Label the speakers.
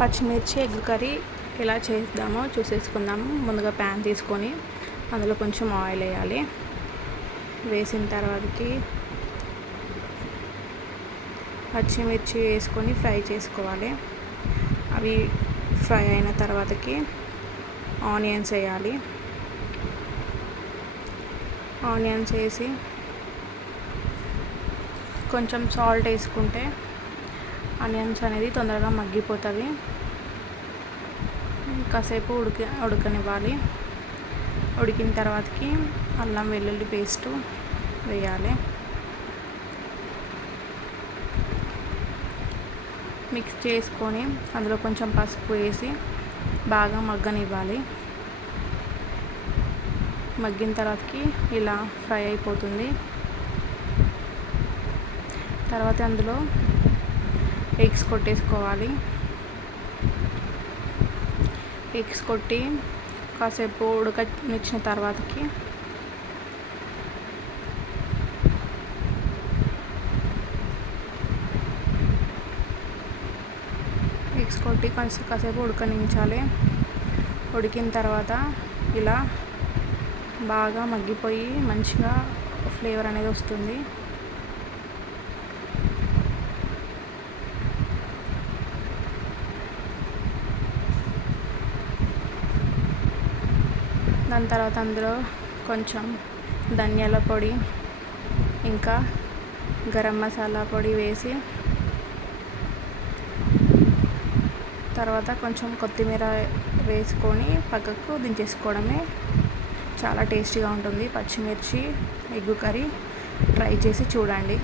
Speaker 1: పచ్చిమిర్చి egg curry ఎలా చేద్దామో చూసేసుకుందాము. ముందుగా ప్యాన్ తీసుకొని అందులో కొంచెం ఆయిల్ వేయాలి. వేసిన తర్వాతకి పచ్చిమిర్చి వేసుకొని ఫ్రై చేసుకోవాలి. అవి ఫ్రై అయిన తర్వాతకి ఆనియన్స్ వేయాలి. ఆనియన్స్ వేసి కొంచెం సాల్ట్ వేసుకుంటే ఆనియన్స్ అనేది తొందరగా మగ్గిపోతుంది. కాసేపు ఉడికి ఉడకనివ్వాలి. ఉడికిన తర్వాతకి అల్లం వెల్లుల్లి పేస్ట్ వేయాలి. మిక్స్ చేసుకొని అందులో కొంచెం పసుపు వేసి బాగా మగ్గనివ్వాలి. మగ్గిన తర్వాతకి ఇలా ఫ్రై అయిపోతుంది. తర్వాత అందులో ఎగ్స్ కొట్టేసుకోవాలి. ఎగ్స్ కొట్టి కాసేపు ఉడకనిచ్చిన తర్వాతకి ఎగ్స్ కొట్టి కొంచెం కాసేపు ఉడకనించాలి ఉడికిన తర్వాత ఇలా బాగా మగ్గిపోయి మంచిగా ఫ్లేవర్ అనేది వస్తుంది. దాని తర్వాత అందులో కొంచెం ధనియాల పొడి ఇంకా గరం మసాలా పొడి వేసి తర్వాత కొంచెం కొత్తిమీర వేసుకొని పక్కకు దించేసుకోవడమే చాలా టేస్టీగా ఉంటుంది. పచ్చిమిర్చి ఎగ్గు కర్రీ ట్రై చేసి చూడండి.